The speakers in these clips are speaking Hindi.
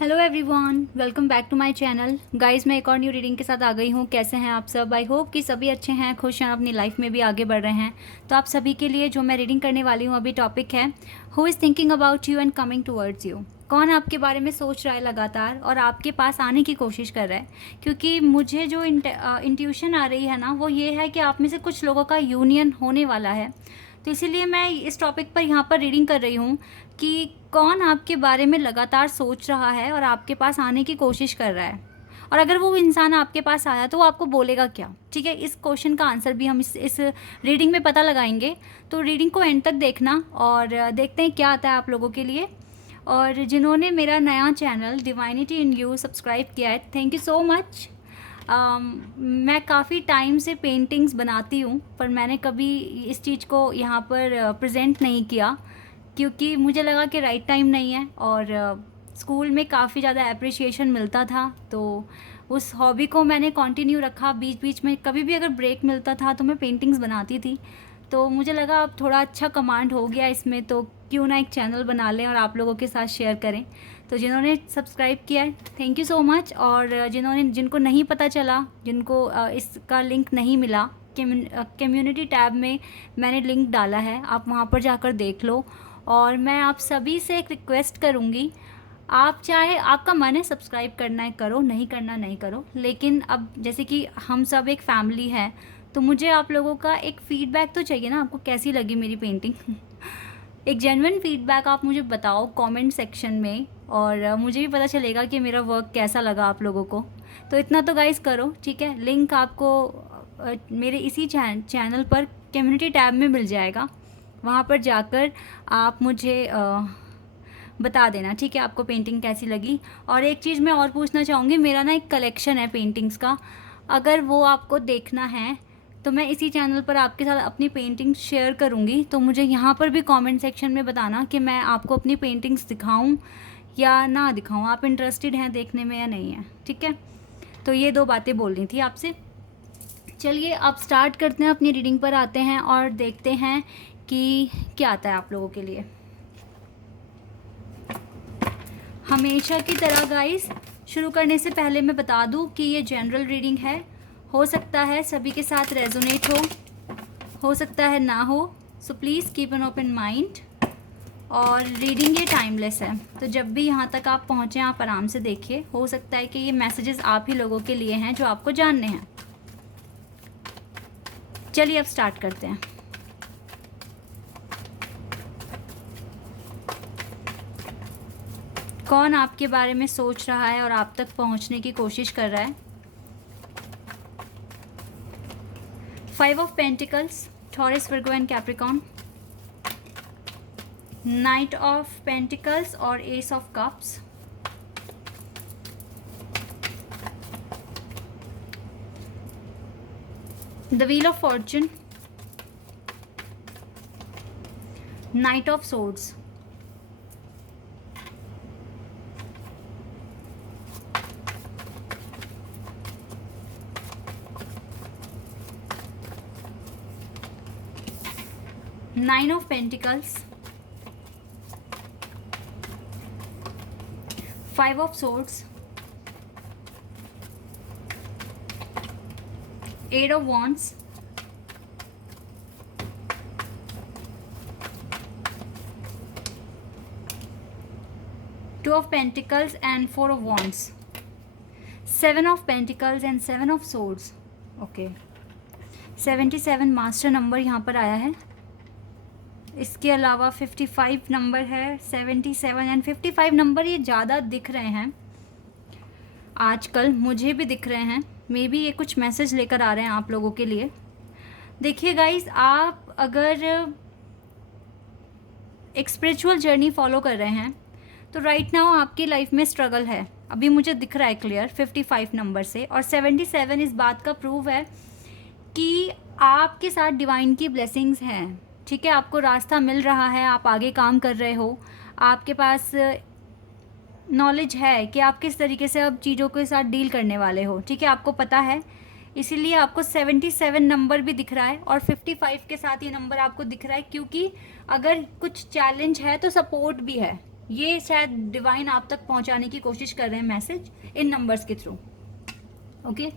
Hello everyone, welcome back to my channel. Guys, मैं एक और न्यू रीडिंग के साथ आ गई हूँ। कैसे हैं आप सब? आई होप कि सभी अच्छे हैं, खुश हैं, अपनी लाइफ में भी आगे बढ़ रहे हैं। तो आप सभी के लिए जो मैं रीडिंग करने वाली हूँ अभी टॉपिक है who is thinking about you and coming towards you. कौन आपके बारे में सोच रहा है लगातार और आपके पास आने की कोशिश कर रहा है। क्योंकि मुझे जो इंट्यूशन आ रही है ना, वो ये है कि आप में से कुछ लोगों का यूनियन होने वाला है। तो इसीलिए मैं इस टॉपिक पर यहाँ पर रीडिंग कर रही हूँ कि कौन आपके बारे में लगातार सोच रहा है और आपके पास आने की कोशिश कर रहा है। और अगर वो इंसान आपके पास आया तो वो आपको बोलेगा क्या? ठीक है, इस क्वेश्चन का आंसर भी हम इस रीडिंग में पता लगाएंगे। तो रीडिंग को एंड तक देखना और देखते हैं क्या आता है आप लोगों के लिए। और जिन्होंने मेरा नया channel divinity in you subscribe किया है, थैंक यू सो मच। मैं काफ़ी टाइम से पेंटिंग्स बनाती हूँ, पर मैंने कभी इस चीज़ को यहाँ पर प्रेजेंट नहीं किया क्योंकि मुझे लगा कि राइट टाइम नहीं है। और स्कूल में काफ़ी ज़्यादा अप्रिशिएशन मिलता था, तो उस हॉबी को मैंने कंटिन्यू रखा। बीच बीच में कभी भी अगर ब्रेक मिलता था तो मैं पेंटिंग्स बनाती थी। तो मुझे लगा अब थोड़ा अच्छा कमांड हो गया इसमें, तो क्यों ना एक चैनल बना लें और आप लोगों के साथ शेयर करें। तो जिन्होंने सब्सक्राइब किया है, थैंक यू सो मच। और जिनको नहीं पता चला, जिनको इसका लिंक नहीं मिला, कम्युनिटी टैब में मैंने लिंक डाला है, आप वहाँ पर जाकर देख लो। और मैं आप सभी से एक रिक्वेस्ट करूँगी, आप चाहे आपका मन है सब्सक्राइब करना है करो, नहीं करना नहीं करो। लेकिन अब जैसे कि हम सब एक फैमिली है, तो मुझे आप लोगों का एक फ़ीडबैक तो चाहिए ना, आपको कैसी लगी मेरी पेंटिंग। एक जेन्युइन फीडबैक आप मुझे बताओ कमेंट सेक्शन में, और मुझे भी पता चलेगा कि मेरा वर्क कैसा लगा आप लोगों को। तो इतना तो गाइस करो, ठीक है। लिंक आपको मेरे इसी चैनल पर कम्युनिटी टैब में मिल जाएगा, वहाँ पर जाकर आप मुझे बता देना, ठीक है, आपको पेंटिंग कैसी लगी। और एक चीज़ मैं और पूछना चाहूँगी, मेरा ना एक कलेक्शन है पेंटिंग्स का, अगर वो आपको देखना है तो मैं इसी चैनल पर आपके साथ अपनी पेंटिंग शेयर करूँगी। तो मुझे यहाँ पर भी कमेंट सेक्शन में बताना कि मैं आपको अपनी पेंटिंग्स दिखाऊँ या ना दिखाऊँ, आप इंटरेस्टेड हैं देखने में या नहीं है, ठीक है। तो ये दो बातें बोलनी थी आपसे। चलिए अब स्टार्ट करते हैं, अपनी रीडिंग पर आते हैं और देखते हैं कि क्या आता है आप लोगों के लिए। हमेशा की तरह गाइस, शुरू करने से पहले मैं बता दूं कि ये जनरल रीडिंग है। हो सकता है सभी के साथ रेजोनेट हो सकता है ना हो। So please keep an open mind. और रीडिंग ये टाइमलेस है, तो जब भी यहाँ तक आप पहुँचें आप आराम से देखिए। हो सकता है कि ये मैसेजेस आप ही लोगों के लिए हैं जो आपको जानने हैं। चलिए अब स्टार्ट करते हैं। कौन आपके बारे में सोच रहा है और आप तक पहुंचने की कोशिश कर रहा है। 5 of pentacles, Taurus, Virgo and Capricorn. Knight of pentacles और ace of cups. The wheel of fortune. Knight of swords. Nine of Pentacles, 5 of Swords, 8 of Wands, 2 of Pentacles and 4 of Wands, 7 of Pentacles and 7 of Swords। Okay, 77 master number यहाँ पर आया है। इसके अलावा 55 नंबर है, 77 एंड 55 नंबर ये ज़्यादा दिख रहे हैं आजकल, मुझे भी दिख रहे हैं। मे बी ये कुछ मैसेज लेकर आ रहे हैं आप लोगों के लिए। देखिए गाइस, आप अगर एक स्पिरिचुअल जर्नी फॉलो कर रहे हैं तो राइट नाउ आपकी लाइफ में स्ट्रगल है, अभी मुझे दिख रहा है क्लियर 55 नंबर से। और 77 इस बात का प्रूव है कि आपके साथ डिवाइन की ब्लेसिंग्स हैं, ठीक है। आपको रास्ता मिल रहा है, आप आगे काम कर रहे हो, आपके पास नॉलेज है कि आप किस तरीके से अब चीज़ों के साथ डील करने वाले हो, ठीक है, आपको पता है। इसीलिए आपको 77 नंबर भी दिख रहा है और 55 के साथ ये नंबर आपको दिख रहा है, क्योंकि अगर कुछ चैलेंज है तो सपोर्ट भी है, ये शायद डिवाइन आप तक पहुंचाने की कोशिश कर रहे हैं मैसेज इन नंबर्स के थ्रू। ओके,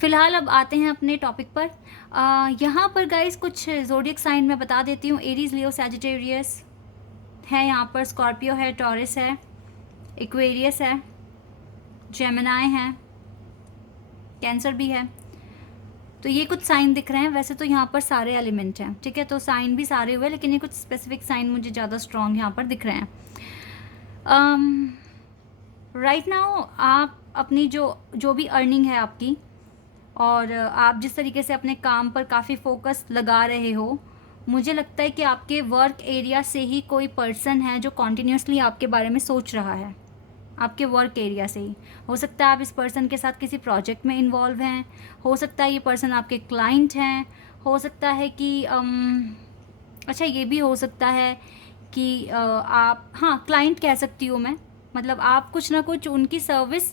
फिलहाल अब आते हैं अपने टॉपिक पर। यहाँ पर गाइस कुछ ज़ोडिएक साइन मैं बता देती हूँ। एरीज, लियो, सैजिटेरियस है यहाँ पर, स्कॉर्पियो है, टॉरस है, एक्वेरियस है, जेमिनाई है, कैंसर भी है। तो ये कुछ साइन दिख रहे हैं। वैसे तो यहाँ पर सारे एलिमेंट हैं, ठीक है, तो साइन भी सारे हुए, लेकिन ये कुछ स्पेसिफिक साइन मुझे ज़्यादा स्ट्रॉन्ग यहाँ पर दिख रहे हैं। राइट नाउ आप अपनी जो भी अर्निंग है आपकी, और आप जिस तरीके से अपने काम पर काफ़ी फोकस लगा रहे हो, मुझे लगता है कि आपके वर्क एरिया से ही कोई पर्सन है जो कॉन्टीन्यूसली आपके बारे में सोच रहा है। आपके वर्क एरिया से ही हो सकता है आप इस पर्सन के साथ किसी प्रोजेक्ट में इन्वॉल्व हैं, हो सकता है ये पर्सन आपके क्लाइंट हैं, हो सकता है कि अच्छा ये भी हो सकता है कि आप, हाँ, क्लाइंट कह सकती हूँ मैं, मतलब आप कुछ ना कुछ उनकी सर्विस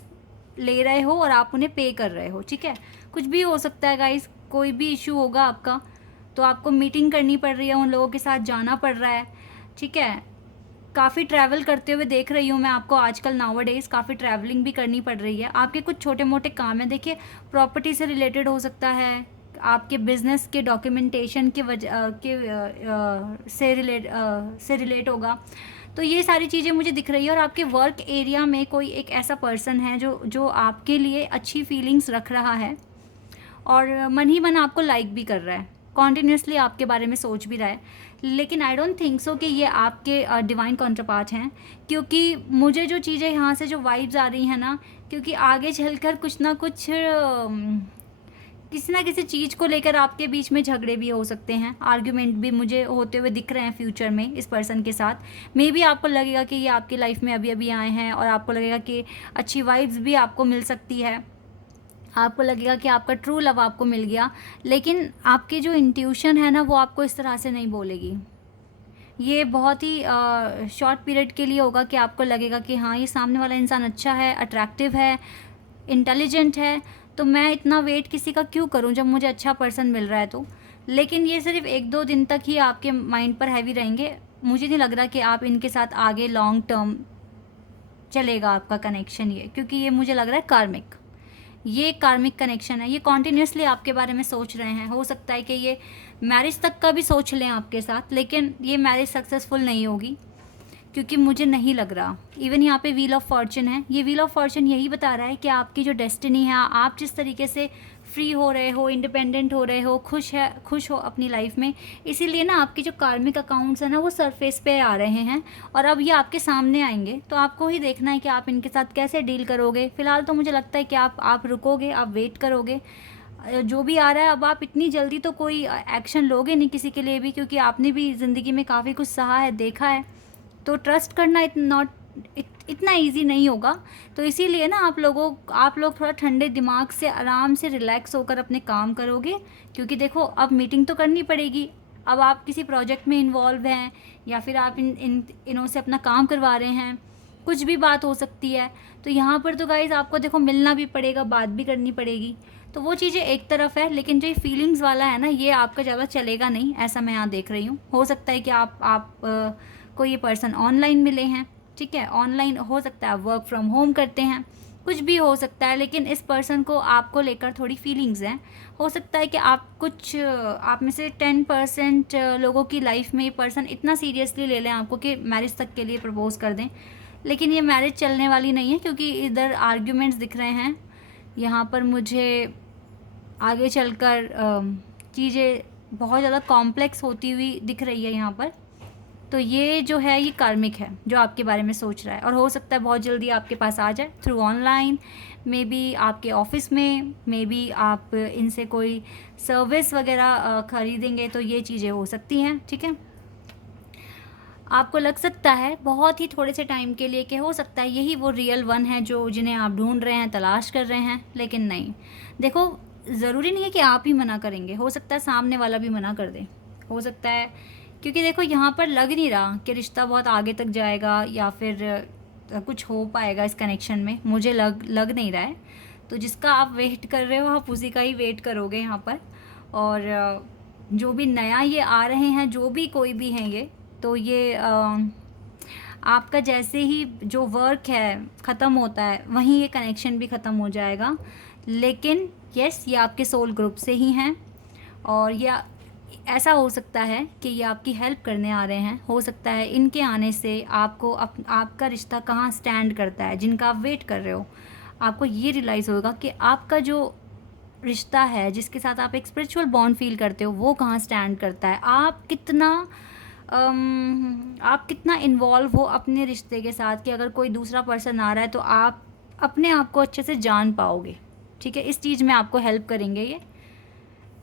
ले रहे हो और आप उन्हें पे कर रहे हो, ठीक है। कुछ भी हो सकता है गाइस, कोई भी इशू होगा आपका, तो आपको मीटिंग करनी पड़ रही है, उन लोगों के साथ जाना पड़ रहा है, ठीक है। काफ़ी ट्रैवल करते हुए देख रही हूँ मैं आपको आजकल, नाउ डेज़ काफ़ी ट्रैवलिंग भी करनी पड़ रही है। आपके कुछ छोटे मोटे काम हैं, देखिए प्रॉपर्टी से रिलेटेड हो सकता है, आपके बिजनेस के डॉक्यूमेंटेशन के वजह से रिलेट होगा। तो ये सारी चीज़ें मुझे दिख रही है। और आपके वर्क एरिया में कोई एक ऐसा पर्सन है जो आपके लिए अच्छी फीलिंग्स रख रहा है और मन ही मन आपको लाइक भी कर रहा है, कॉन्टीन्यूसली आपके बारे में सोच भी रहा है। लेकिन आई डोंट थिंक सो कि ये आपके डिवाइन काउंटरपार्ट हैं, क्योंकि मुझे जो चीज़ें यहाँ से जो वाइब्स आ रही हैं ना, क्योंकि आगे चलकर कुछ ना कुछ किसी ना किसी चीज़ को लेकर आपके बीच में झगड़े भी हो सकते हैं, आर्ग्यूमेंट भी मुझे होते हुए दिख रहे हैं फ्यूचर में इस पर्सन के साथ। मे बी आपको लगेगा कि ये आपकी लाइफ में अभी अभी आए हैं और आपको लगेगा कि अच्छी वाइब्स भी आपको मिल सकती है, आपको लगेगा कि आपका ट्रू लव आपको मिल गया, लेकिन आपकी जो इंट्यूशन है ना वो आपको इस तरह से नहीं बोलेगी। ये बहुत ही शॉर्ट पीरियड के लिए होगा कि आपको लगेगा कि हाँ ये सामने वाला इंसान अच्छा है, अट्रैक्टिव है, इंटेलिजेंट है, तो मैं इतना वेट किसी का क्यों करूं जब मुझे अच्छा पर्सन मिल रहा है तो। लेकिन ये सिर्फ 1-2 दिन तक ही आपके माइंड पर हैवी रहेंगे। मुझे नहीं लग रहा कि आप इनके साथ आगे लॉन्ग टर्म चलेगा आपका कनेक्शन ये, क्योंकि ये मुझे लग रहा है कार्मिक, ये कार्मिक कनेक्शन है। ये कॉन्टीन्यूसली आपके बारे में सोच रहे हैं। हो सकता है कि ये मैरिज तक का भी सोच लें आपके साथ, लेकिन ये मैरिज सक्सेसफुल नहीं होगी, क्योंकि मुझे नहीं लग रहा। इवन यहाँ पे व्हील ऑफ फॉर्चून है, ये व्हील ऑफ फॉर्चून यही बता रहा है कि आपकी जो डेस्टिनी है, आप जिस तरीके से फ्री हो रहे हो, इंडिपेंडेंट हो रहे हो, खुश हो अपनी लाइफ में, इसीलिए ना आपके जो कार्मिक अकाउंट्स हैं ना वो सरफेस पे आ रहे हैं और अब ये आपके सामने आएंगे। तो आपको ही देखना है कि आप इनके साथ कैसे डील करोगे। फिलहाल तो मुझे लगता है कि आप रुकोगे, आप वेट करोगे, जो भी आ रहा है। अब आप इतनी जल्दी तो कोई एक्शन लोगे नहीं किसी के लिए भी, क्योंकि आपने भी ज़िंदगी में काफ़ी कुछ सहा है, देखा है, तो ट्रस्ट करना इतना इजी नहीं होगा। तो इसीलिए ना आप लोग थोड़ा ठंडे दिमाग से आराम से रिलैक्स होकर अपने काम करोगे, क्योंकि देखो अब मीटिंग तो करनी पड़ेगी। अब आप किसी प्रोजेक्ट में इन्वॉल्व हैं या फिर आप इनों से अपना काम करवा रहे हैं, कुछ भी बात हो सकती है। तो यहाँ पर तो गाइज़ आपको देखो मिलना भी पड़ेगा, बात भी करनी पड़ेगी। तो वो चीज़ें एक तरफ है, लेकिन जो ये फीलिंग्स वाला है ना, ये आपका ज़्यादा चलेगा नहीं, ऐसा मैं यहाँ देख रही हूँ। हो सकता है कि आप कोई ये पर्सन ऑनलाइन मिले हैं, ठीक है, ऑनलाइन हो सकता है, वर्क फ्रॉम होम करते हैं, कुछ भी हो सकता है, लेकिन इस पर्सन को आपको लेकर थोड़ी फीलिंग्स हैं। हो सकता है कि आप में से 10% लोगों की लाइफ में ये पर्सन इतना सीरियसली ले लें आपको कि मैरिज तक के लिए प्रपोज कर दें, लेकिन ये मैरिज चलने वाली नहीं है, क्योंकि इधर आर्ग्यूमेंट्स दिख रहे हैं। यहाँ पर मुझे आगे चलकर चीज़ें बहुत ज़्यादा कॉम्प्लेक्स होती हुई दिख रही है यहाँ पर। तो ये जो है ये कार्मिक है जो आपके बारे में सोच रहा है, और हो सकता है बहुत जल्दी आपके पास आ जाए थ्रू ऑनलाइन, मे बी आपके ऑफिस में, मे बी आप इनसे कोई सर्विस वगैरह ख़रीदेंगे, तो ये चीज़ें हो सकती हैं, ठीक है। आपको लग सकता है बहुत ही थोड़े से टाइम के लिए कि हो सकता है यही वो रियल वन है जो जिन्हें आप ढूंढ रहे हैं, तलाश कर रहे हैं, लेकिन नहीं। देखो ज़रूरी नहीं है कि आप ही मना करेंगे, हो सकता है सामने वाला भी मना कर दे, हो सकता है, क्योंकि देखो यहाँ पर लग नहीं रहा कि रिश्ता बहुत आगे तक जाएगा या फिर कुछ हो पाएगा इस कनेक्शन में, मुझे लग नहीं रहा है। तो जिसका आप वेट कर रहे हो आप उसी का ही वेट करोगे यहाँ पर। और जो भी नया ये आ रहे हैं, जो भी कोई भी हैं ये, तो ये आपका जैसे ही जो वर्क है ख़त्म होता है, वहीं ये कनेक्शन भी ख़त्म हो जाएगा। लेकिन यस, ये आपके सोल ग्रुप से ही हैं, और ये ऐसा हो सकता है कि ये आपकी हेल्प करने आ रहे हैं। हो सकता है इनके आने से आपको आपका रिश्ता कहाँ स्टैंड करता है, जिनका आप वेट कर रहे हो, आपको ये रियलाइज़ होगा कि आपका जो रिश्ता है, जिसके साथ आप एक स्पिरिचुअल बॉन्ड फील करते हो, वो कहाँ स्टैंड करता है। आप कितना इन्वॉल्व हो अपने रिश्ते के साथ, कि अगर कोई दूसरा पर्सन आ रहा है तो आप अपने आप को अच्छे से जान पाओगे। ठीक है, इस चीज़ में आपको हेल्प करेंगे ये।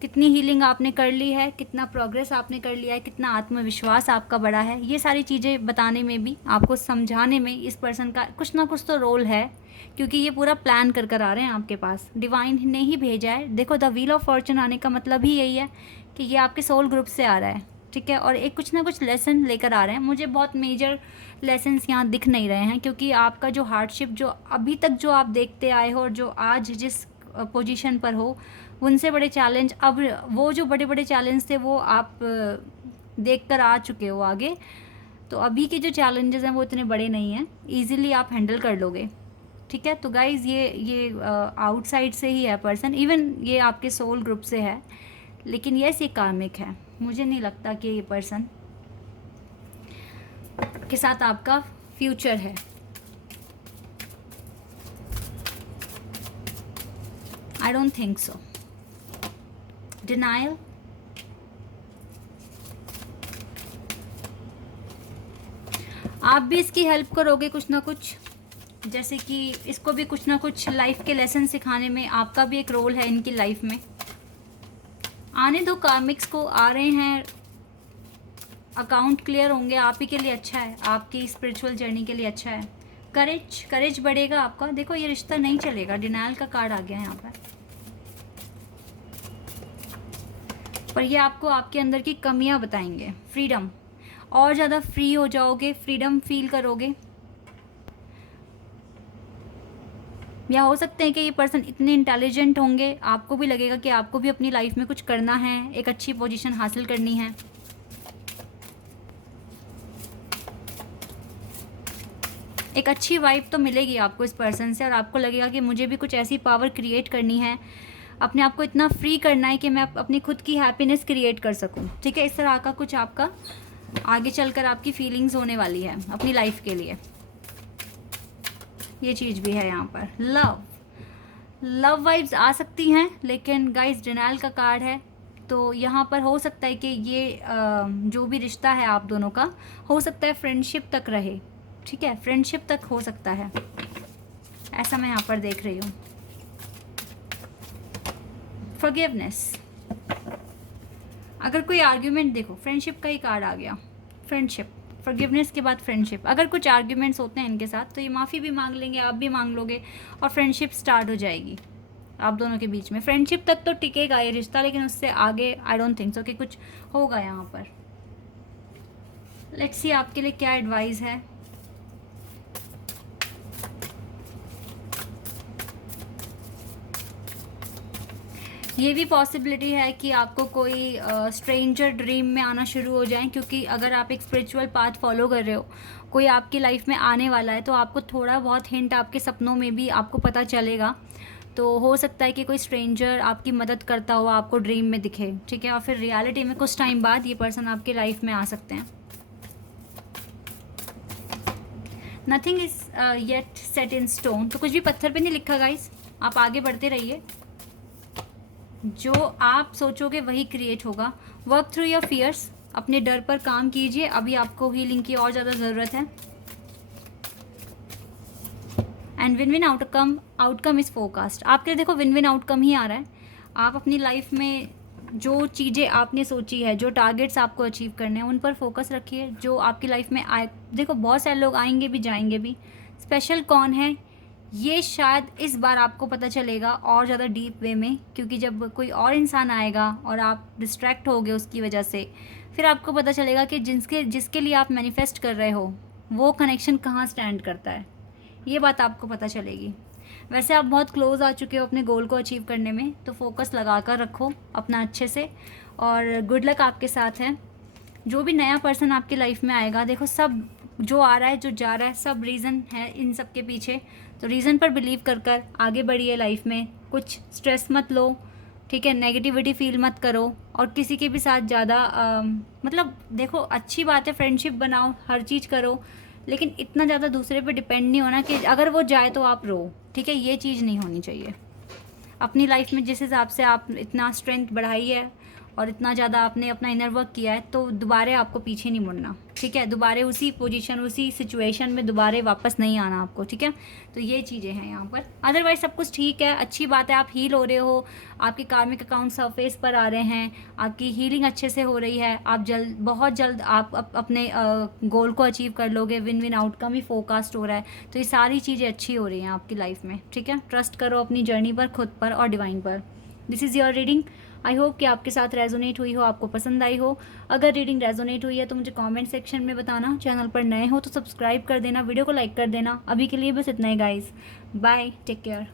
कितनी हीलिंग आपने कर ली है, कितना प्रोग्रेस आपने कर लिया है, कितना आत्मविश्वास आपका बढ़ा है, ये सारी चीज़ें बताने में भी, आपको समझाने में इस पर्सन का कुछ ना कुछ तो रोल है, क्योंकि ये पूरा प्लान कर कर आ रहे हैं आपके पास। डिवाइन ने ही भेजा है। देखो, द व्हील ऑफ फॉर्चून आने का मतलब ही यही है कि ये आपके सोल ग्रुप से आ रहा है। ठीक है, और एक कुछ ना कुछ लेसन लेकर आ रहे हैं। मुझे बहुत मेजर लेसन्स यहाँ दिख नहीं रहे हैं, क्योंकि आपका जो हार्डशिप, जो अभी तक जो आप देखते आए हो और जो आज जिस पोजीशन पर हो, उनसे बड़े चैलेंज, अब वो जो बड़े बड़े चैलेंज थे वो आप देख कर आ चुके हो आगे। तो अभी के जो चैलेंजेस हैं वो इतने बड़े नहीं हैं, ईज़िली आप हैंडल कर लोगे। ठीक है, तो गाइज़ ये आउटसाइड से ही है पर्सन, इवन ये आपके सोल ग्रुप से है, लेकिन यस, ये कार्मिक है। मुझे नहीं लगता कि ये पर्सन के साथ आपका फ्यूचर है। I don't think so. Denial, आप भी इसकी हेल्प करोगे कुछ ना कुछ, जैसे कि इसको भी कुछ ना कुछ लाइफ के लेसन सिखाने में आपका भी एक रोल है इनकी लाइफ में। आने दो, कार्मिक्स को आ रहे हैं, अकाउंट क्लियर होंगे, आप ही के लिए अच्छा है, आपकी स्पिरिचुअल जर्नी के लिए अच्छा है। करेज बढ़ेगा आपका। देखो, ये रिश्ता नहीं चलेगा, डिनायल का कार्ड आ गया यहाँ पर ये आपको आपके अंदर की कमियां बताएंगे। फ्रीडम, और ज़्यादा फ्री हो जाओगे, फ्रीडम फील करोगे। या हो सकते हैं कि ये पर्सन इतने इंटेलिजेंट होंगे, आपको भी लगेगा कि आपको भी अपनी लाइफ में कुछ करना है, एक अच्छी पोजीशन हासिल करनी है। एक अच्छी वाइब तो मिलेगी आपको इस पर्सन से, और आपको लगेगा कि मुझे भी कुछ ऐसी पावर क्रिएट करनी है, अपने आप को इतना फ्री करना है कि मैं अपनी खुद की हैप्पीनेस क्रिएट कर सकूं। ठीक है, इस तरह का कुछ आपका आगे चलकर आपकी फीलिंग्स होने वाली है अपनी लाइफ के लिए। ये चीज़ भी है यहाँ पर। लव वाइब्स आ सकती हैं, लेकिन गाइस डिनायल का कार्ड है, तो यहाँ पर हो सकता है कि ये जो भी रिश्ता है आप दोनों का, हो सकता है फ्रेंडशिप तक रहे। ठीक है, फ्रेंडशिप तक हो सकता है, ऐसा मैं यहाँ पर देख रही हूँ। फॉरगिवनेस, अगर कोई आर्ग्यूमेंट, देखो फ्रेंडशिप का ही कार्ड आ गया, फ्रेंडशिप, फॉरगिवनेस के बाद फ्रेंडशिप। अगर कुछ आर्ग्यूमेंट्स होते हैं इनके साथ, तो ये माफ़ी भी मांग लेंगे, आप भी मांग लोगे, और फ्रेंडशिप स्टार्ट हो जाएगी आप दोनों के बीच में। फ्रेंडशिप तक तो टिकेगा ये रिश्ता, लेकिन उससे आगे आई डोंट थिंक सो कि कुछ होगा यहाँ पर। लेट्स सी आपके लिए क्या एडवाइस है। ये भी पॉसिबिलिटी है कि आपको कोई स्ट्रेंजर ड्रीम में आना शुरू हो जाए, क्योंकि अगर आप एक स्पिरिचुअल पाथ फॉलो कर रहे हो, कोई आपकी लाइफ में आने वाला है, तो आपको थोड़ा बहुत हिंट आपके सपनों में भी आपको पता चलेगा। तो हो सकता है कि कोई स्ट्रेंजर आपकी मदद करता हुआ आपको ड्रीम में दिखे। ठीक है, और फिर रियलिटी में कुछ टाइम बाद ये पर्सन आपकी लाइफ में आ सकते हैं। Nothing is yet set in stone, तो कुछ भी पत्थर पे नहीं लिखा गाइस, आप आगे बढ़ते रहिए, जो आप सोचोगे वही क्रिएट होगा। वर्क थ्रू योर फियर्स, अपने डर पर काम कीजिए, अभी आपको हीलिंग की और ज़्यादा ज़रूरत है। And win win outcome is forecast, आपके लिए देखो विन विन आउटकम ही आ रहा है। आप अपनी लाइफ में जो चीज़ें आपने सोची है, जो टारगेट्स आपको अचीव करने हैं, उन पर फोकस रखिए। जो आपकी लाइफ में आए, देखो बहुत सारे लोग आएंगे भी जाएंगे भी, स्पेशल कौन है ये शायद इस बार आपको पता चलेगा और ज़्यादा डीप वे में, क्योंकि जब कोई और इंसान आएगा और आप डिस्ट्रैक्ट होगे उसकी वजह से, फिर आपको पता चलेगा कि जिसके लिए आप मैनिफेस्ट कर रहे हो वो कनेक्शन कहाँ स्टैंड करता है, ये बात आपको पता चलेगी। वैसे आप बहुत क्लोज आ चुके हो अपने गोल को अचीव करने में, तो फोकस लगा कर रखो अपना अच्छे से, और गुड लक आपके साथ है। जो भी नया पर्सन आपकी लाइफ में आएगा, देखो सब जो आ रहा है, जो जा रहा है, सब रीज़न है इन सब के पीछे। तो रीज़न पर बिलीव कर कर आगे बढ़िए लाइफ में, कुछ स्ट्रेस मत लो, ठीक है, नेगेटिविटी फील मत करो, और किसी के भी साथ ज़्यादा मतलब देखो, अच्छी बात है, फ्रेंडशिप बनाओ, हर चीज़ करो, लेकिन इतना ज़्यादा दूसरे पे डिपेंड नहीं होना कि अगर वो जाए तो आप रो, ठीक है, ये चीज़ नहीं होनी चाहिए। अपनी लाइफ में जिस हिसाब से आप इतना स्ट्रेंथ बढ़ाई है और इतना ज़्यादा आपने अपना इनर वर्क किया है, तो दोबारा आपको पीछे नहीं मुड़ना, ठीक है, दोबारा उसी पोजीशन, उसी सिचुएशन में दोबारा वापस नहीं आना आपको, ठीक है। तो ये चीज़ें हैं यहाँ पर। अदरवाइज सब कुछ ठीक है, अच्छी बात है, आप हील हो रहे हो, आपके कार्मिक अकाउंट सरफेस पर आ रहे हैं, आपकी हीलिंग अच्छे से हो रही है, आप बहुत जल्द आप अपने गोल को अचीव कर लोगे, विन विन आउटकम ही फोरकास्ट हो रहा है। तो ये सारी चीज़ें अच्छी हो रही हैं आपकी लाइफ में, ठीक है। ट्रस्ट करो अपनी जर्नी पर, खुद पर और डिवाइन पर। This is your reading. I hope कि आपके साथ रेजोनेट हुई हो, आपको पसंद आई हो। अगर रीडिंग रेजोनेट हुई है तो मुझे कमेंट सेक्शन में बताना। चैनल पर नए हो तो सब्सक्राइब कर देना, वीडियो को लाइक कर देना। अभी के लिए बस इतना ही गाइस, बाय, टेक केयर।